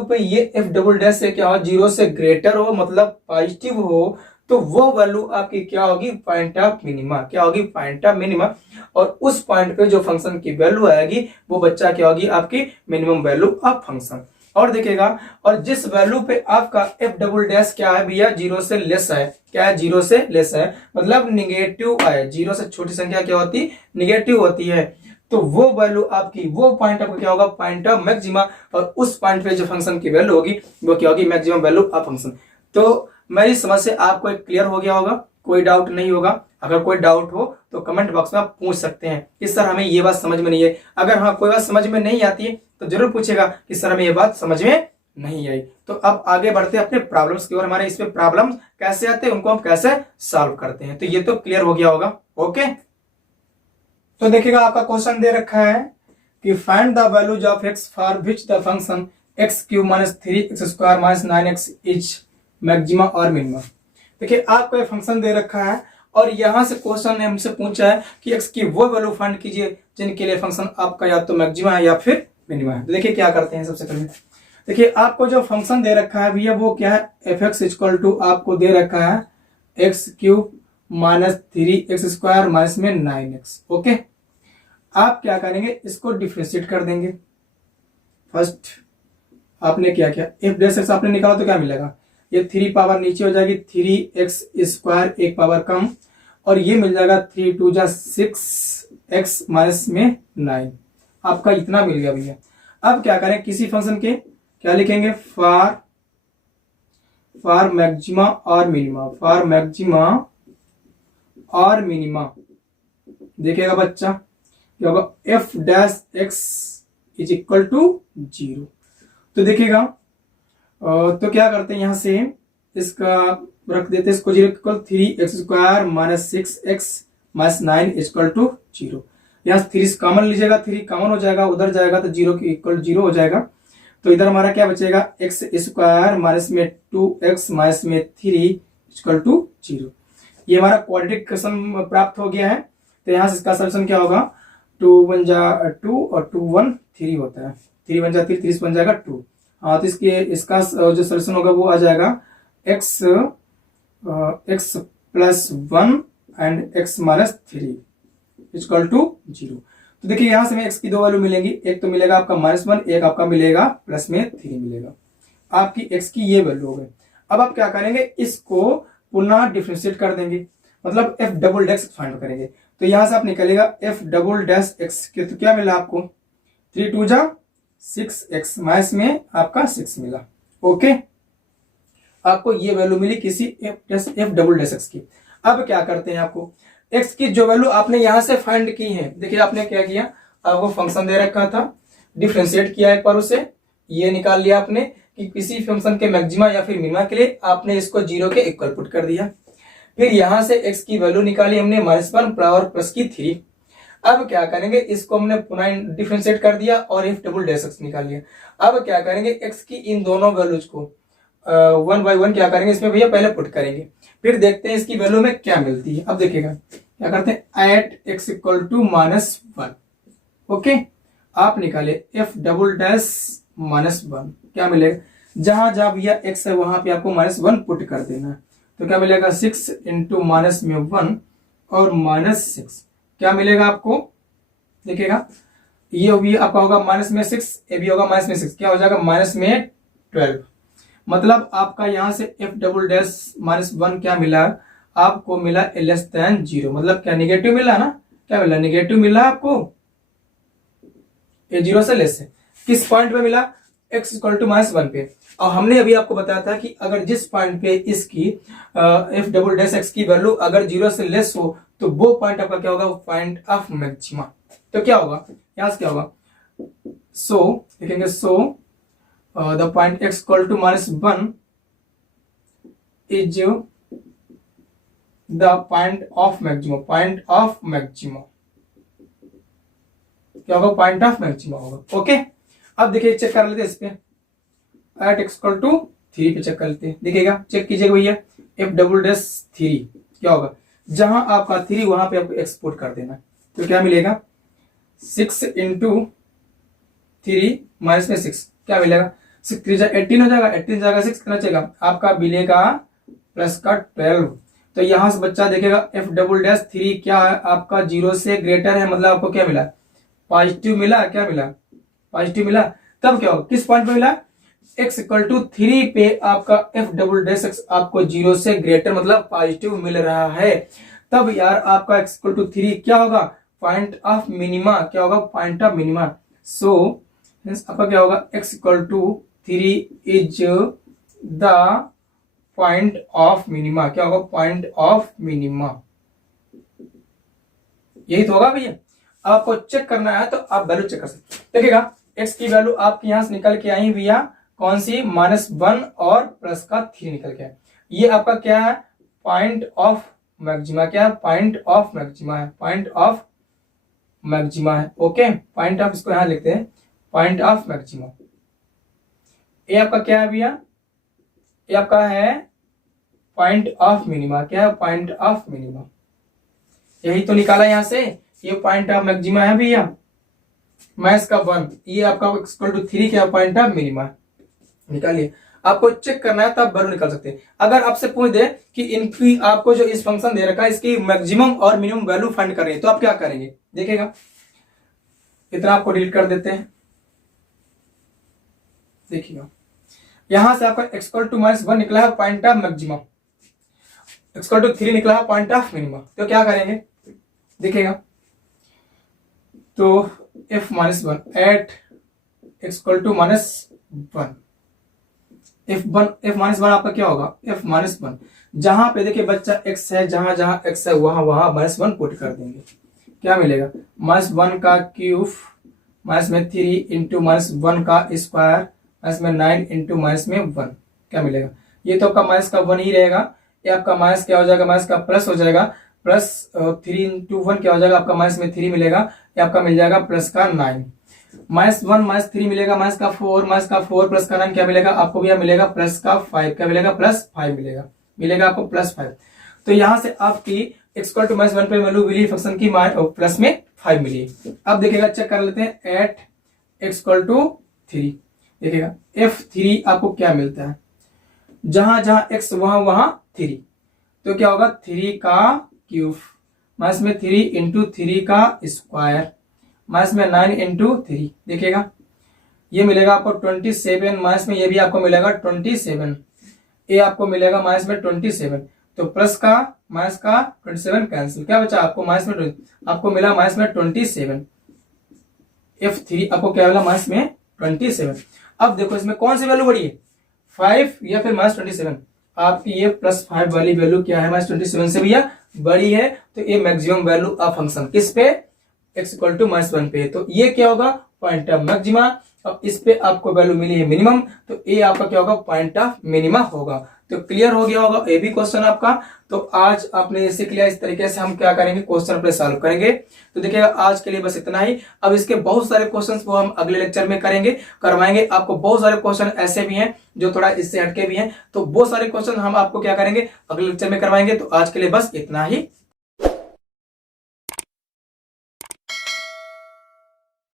पे ये एफ डबल डैश से क्या हो, 0 से ग्रेटर हो, मतलब पॉजिटिव हो, तो वो वैल्यू आपकी क्या होगी, पॉइंट ऑफ मिनिमा। क्या होगी, पॉइंट ऑफ मिनिमा। और उस पॉइंट पे जो फंक्शन की वैल्यू आएगी वो बच्चा क्या होगी, आपकी मिनिमम वैल्यू ऑफ फंक्शन। और देखिएगा, और जिस वैल्यू पे आपका एफ डबल डैश क्या है भैया, 0 से लेस है। क्या है, 0 से लेस है, मतलब निगेटिव है। 0 से छोटी संख्या क्या होती है, निगेटिव होती है। तो वो वैल्यू आपकी, वो पॉइंट आपका क्या होगा, पॉइंट ऑफ मैक्सिमा। और उस पॉइंट पे जो फंक्शन की वैल्यू होगी वो क्या होगी, मैक्सिमम वैल्यू ऑफ फंक्शन। तो मेरी समझ से आपको एक क्लियर हो गया होगा, कोई डाउट नहीं होगा। अगर कोई डाउट हो तो कमेंट बॉक्स में आप पूछ सकते हैं कि सर हमें ये बात समझ में नहीं है। अगर हाँ कोई बात समझ में नहीं आती है तो जरूर पूछेगा कि सर हमें ये बात समझ में नहीं आई। तो अब आगे बढ़ते हैं अपने प्रॉब्लम्स की ओर। हमारे इसमें प्रॉब्लम कैसे आते हैं, उनको हम कैसे सॉल्व करते हैं, तो ये तो क्लियर हो गया होगा। ओके, तो देखिएगा आपका क्वेश्चन दे रखा है कि find the values of x for which the function x cube minus 3x² minus 9x is maxima और मिनिमा। देखिए आपको ये फंक्शन दे रखा है और यहाँ से क्वेश्चन ने हमसे पूछा है कि एक्स की वो वैल्यू फाइंड कीजिए जिनके लिए फंक्शन आपका या तो मैक्सिमा है या फिर मिनिमा है। तो देखिए क्या करते हैं। सबसे पहले देखिए आपको जो फंक्शन दे रखा है भैया वो क्या है, एफ एक्स इक्वल टू आपको दे रखा है x cube minus 3x² minus में 9x। ओके, आप क्या करेंगे, इसको डिफरेंशिएट कर देंगे। फर्स्ट आपने क्या किया, एफ डैश एक्स आपने निकाला तो क्या मिलेगा, ये 3 पावर नीचे हो जाएगी, 3x² एक पावर कम, और ये मिल जाएगा 3 2 जा 6x माइनस में 9। आपका इतना मिल गया भैया। अब क्या करें, किसी फंक्शन के क्या लिखेंगे, फॉर मैक्सिमा और मिनिमा, फॉर मैक्सिमा और मिनिमा। देखिएगा बच्चा क्या होगा, F dash X is equal to 0। तो देखिएगा तो क्या करते हैं, यहां से इसका रख देते हैं इसको 0 equal 3x² minus 6x minus 9 equal to 0। यहाँ 3 कॉमन लीजिएगा, 3 कॉमन हो जाएगा, उधर जाएगा तो 0 की इक्वल 0 हो जाएगा। तो इधर हमारा क्या बचेगा, x² माइनस में 2x माइनस में 3 इक्वल टू 0। ये हमारा क्वाड्रेटिक इक्वेशन प्राप्त हो गया है। तो यहाँ से इसका सॉल्यूशन क्या होगा, 2 1 जा 2 और 2 1 3 होता है, 3 1 जा 3, 30 बन जाएगा 2। हाँ, तो इसका जो सॉल्यूशन होगा वो आ जाएगा x plus 1 and x minus 3 equal to 0। तो देखिए यहां से हमें x की दो वैल्यू मिलेंगी, एक तो मिलेगा आपका -1, एक आपका मिलेगा प्लस में 3 मिलेगा। आपकी x की ये वैल्यू हो गई। अब आप क्या करेंगे, इसको पुनः डिफरेंशिएट कर देंगे, मतलब f डबल डैश फाइंड करेंगे। तो यहां से आप निकलेगा f डबल डैश x के, तो क्या मिला आपको, 3 2 जा 6x माइनस में आपका 6 मिला। ओके, आपको ये वैल्यू मिली किसी f डबल डैश x की। अब क्या करते हैं, आपको x की जो वैल्यू आपने यहां से फाइंड की है, देखिए आपने क्या किया, आपको फंक्शन दे रखा था, डिफरेंशिएट किया एक बार उसे, ये निकाल लिया आपने कि किसी फंक्शन के मैक्सिमा या फिर मिनिमा के लिए आपने इसको 0 के इक्वल पुट कर दिया। फिर यहां से x की वैल्यू निकाली हमने -1 और प्लस की 3। अब क्या करेंगे, इसको हमने पुनः डिफरेंशिएट कर दिया और f डबल डैश x निकाल लिया। अब क्या करेंगे, x की इन दोनों वैल्यूज को 1 बाय 1 क्या करेंगे, इसमें भैया पहले पुट करेंगे, फिर देखते हैं इसकी वैल्यू में क्या मिलती है। अब देखिएगा क्या करते हैं, at x equal to -1। Okay, आप निकाले f डबल डैश -1, क्या मिलेगा, जहां जहां भैया x है वहां पे आपको -1 पुट कर देना। तो क्या मिलेगा, 6 इंटू माइनस में 1 और -6 क्या मिलेगा आपको, देखिएगा ये भी आपका होगा माइनस में 6, ये भी होगा माइनस में 6, क्या हो जाएगा माइनस में 12। मतलब आपका यहां से f डबल डैश -1 क्या मिला, आपको मिला लेस देन 0, मतलब क्या निगेटिव मिला ना, क्या मिला, निगेटिव मिला आपको, ये 0 से लेस है। किस पॉइंट पे मिला, x इक्वल टू -1 पे। और हमने अभी आपको बताया था कि अगर जिस पॉइंट पे इसकी f डबल डैश x की वैल्यू अगर 0 से लेस हो तो वो पॉइंट आपका क्या होगा, पॉइंट ऑफ मैक्सिमा। तो क्या होगा, यहां से क्या होगा, सो लिखेंगे, so the point x equal to -1 is the point of maxima, point of maxima क्या होगा, पॉइंट ऑफ मैक्सिमा होगा। ओके, अब देखिए चेक कर लेते हैं इस पे, एट x इक्वल टू 3 पे चेक कर लेते हैं। देखिएगा चेक कीजिएगा भैया, f डबल डैश 3 क्या होगा, जहां आपका 3 वहां पे आपको एक्सपोर्ट कर देना। तो क्या मिलेगा, 6 इंटू 3 माइनस में 6 क्या मिलेगा, 6 3 18 हो जाएगा, 18 जाएगा 6 कितना चाहिए आपका, मिलेगा प्लस का 12। तो यहां से बच्चा देखेगा f डबल डैश 3 क्या है आपका 0 से ग्रेटर है, मतलब आपको क्या मिला, पॉजिटिव मिला, क्या मिला, पॉजिटिव मिला। तब क्या होगा, किस पॉइंट पे मिला, x इक्वल टू 3 पे आपका f डबल डैश x आपको 0 से ग्रेटर मतलब पॉजिटिव मिल रहा है। तब यार आपका x इक्वल टू 3 क्या होगा, पॉइंट ऑफ मिनिमा, क्या होगा, पॉइंट ऑफ मिनिमा। सो आपका क्या होगा, x equal to 3 is the point of minima, क्या होगा, पॉइंट ऑफ मिनिमा। यही तो होगा भैया। आपको चेक करना है तो आप वैल्यू चेक कर सकते हैं। देखिएगा x की वैल्यू आपके यहां से निकल के आई भैया, कौन सी, -1 और प्लस का 3 निकल के आए। ये आपका क्या है, पॉइंट ऑफ मैक्सिमा, क्या है, पॉइंट ऑफ मैक्सिमा है, पॉइंट ऑफ मैक्सिमा है। ओके, पॉइंट ऑफ, इसको यहां लिखते हैं पॉइंट ऑफ मैक्सिमा। ये आपका क्या है भैया, ये आपका है पॉइंट ऑफ मिनिमा। क्या है, पॉइंट ऑफ मिनिमा। यही तो निकाला यहां से, ये पॉइंट ऑफ मैक्सिमा है भैया, माइनस का 1, ये आपका इक्वल टू 3 क्या पॉइंट ऑफ मिनिमा। निकालिए, आपको चेक करना है तब वैल्यू निकाल सकते हैं। अगर आपसे पूछ दे कि इनकी आपको जो इस फंक्शन दे रखा है इसकी मैक्सिमम और मिनिमम वैल्यू फाइंड कर रही है, तो आप क्या करेंगे, देखिएगा। इतना आपको डिलीट कर देते हैं, देखिएगा यहां से आपका इक्वल टू -1 निकला है point of maximum, equal to 3 निकला है पॉइंट ऑफ मिनिमम। तो क्या करेंगे, देखिएगा, तो f-1 eight equal to -1, f-1 आपका क्या होगा, f-1 जहां पे देखिए बच्चा x है, जहां जहां x है वहां वहां -1 पुट कर देंगे, क्या मिलेगा, -1 का क्यूब -3 इंटू -1 का स्क्वायर -9 इंटू -1, क्या मिलेगा, ये तो आपका माइनस का 1 ही रहेगा। ये आपका माइनस क्या हो जाएगा, माइनस का प्लस हो जाएगा, प्लस 3 इंटू 1 क्या हो जाएगा आपका, माइनस में 3 मिलेगा, ये आपका मिल जाएगा प्लस का 9, -1 -3 मिलेगा, माइनस का 4 प्लस का 9 क्या मिलेगा आपको भैया, मिलेगा प्लस का 5, क्या मिलेगा, +5 मिलेगा आपको +5। तो यहां से आपकी इक्वल टू -1 पे वैल्यू मिली फंक्शन की प्लस में 5 मिली। अब देखिएगा, चेक कर लेते हैं, एट इक्वल टू 3, देखिएगा f3 आपको क्या मिलता है, जहां जहां x वहां वहां 3, तो क्या होगा 3 का क्यूब माइनस में 3 इंटू 3 का स्क्वायर माइनस में 9 इंटू 3, देखिएगा ये मिलेगा आपको 27, माइनस में ये भी आपको मिलेगा 27, ये आपको मिलेगा माइनस में 27, तो प्लस का माइनस का 27 कैंसिल, क्या बचा आपको माइनस में, आपको मिला माइनस में 27, f3 आपको क्या मिला माइनस में 27। अब देखो इसमें कौन सी वैल्यू बड़ी है, 5 या फिर -27, आपकी ये +5 वाली वैल्यू क्या है, -27 से भैया बड़ी है, तो ये मैक्सिमम वैल्यू ऑफ फंक्शन किस पे, x इक्वल टू -1 पे, तो ये क्या होगा, पॉइंट ऑफ मैक्सिमा। अब इस पे आपको वैल्यू मिली है मिनिमम, तो ये आपका क्या होगा, पॉइंट ऑफ मिनिमा होगा। तो क्लियर हो गया होगा ये भी क्वेश्चन आपका। तो आज आपने ये सीख लिया, इस तरीके से हम क्या करेंगे, क्वेश्चन अपने सॉल्व करेंगे। तो देखिएगा आज के लिए बस इतना ही। अब इसके बहुत सारे क्वेश्चंस वो हम अगले लेक्चर में करवाएंगे। आपको बहुत सारे क्वेश्चन ऐसे भी हैं जो थोड़ा इससे हटके भी हैं, तो बहुत सारे क्वेश्चन हम आपको क्या करेंगे, अगले लेक्चर में करवाएंगे। तो आज के लिए बस इतना ही।